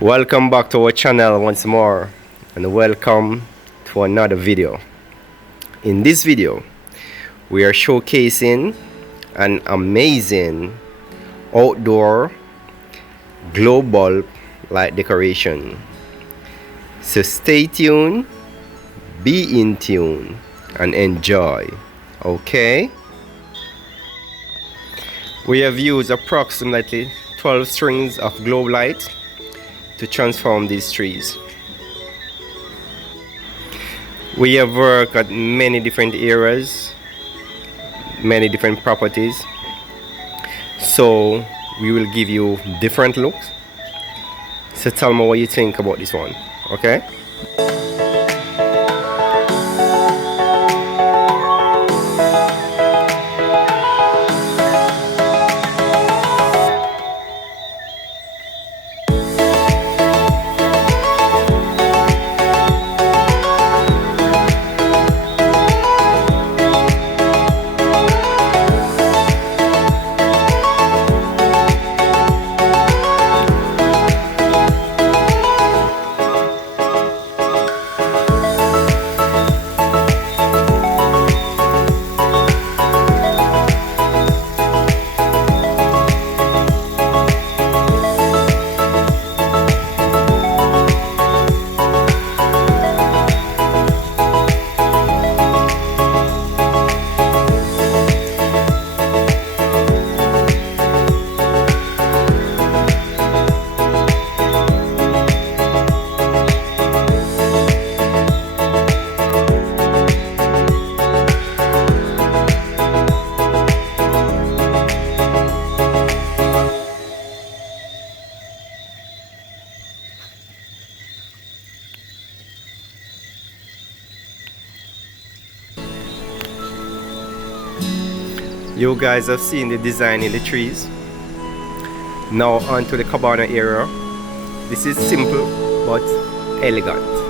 Welcome back to our channel once more, and welcome to another video. In this video we are showcasing an amazing outdoor globe bulb light decoration, so stay tuned, be in tune and enjoy. Okay, we have used approximately 12 strings of globe light to transform these trees. We have worked at many different areas, many different properties, so we will give you different looks. So tell me what you think about this one, okay? You guys have seen the design in the trees. Now onto the Cabana area. This is simple but elegant.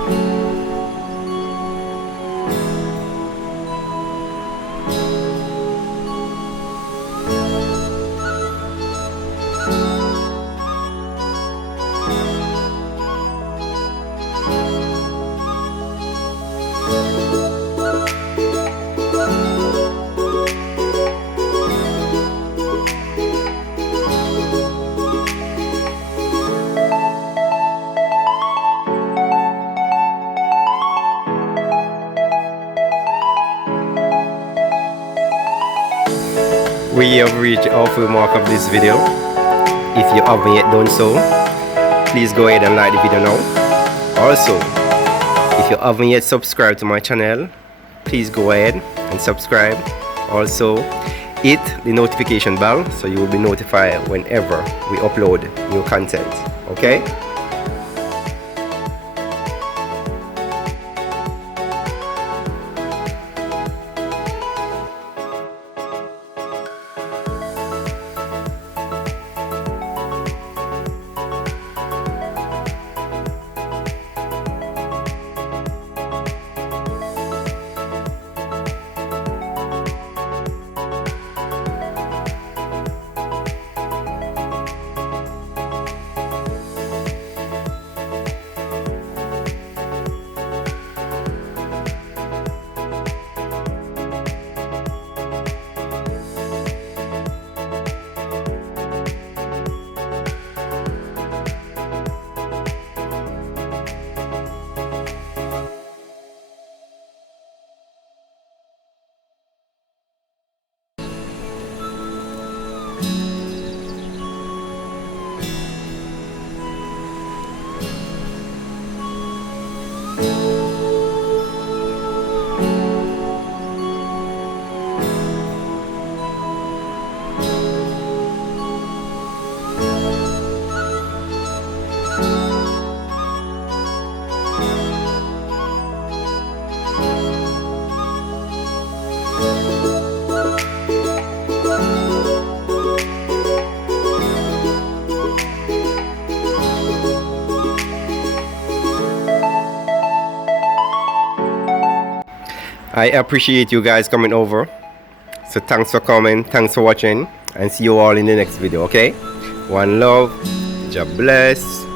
We have reached the halfway mark of this video. If you haven't yet done so, please go ahead and like the video now. Also, if you haven't yet subscribed to my channel, please go ahead and subscribe. Also, hit the notification bell so you will be notified whenever we upload new content. Okay? I appreciate you guys coming over. So thanks for coming, thanks for watching, and see you all in the next video, okay? One love, God bless.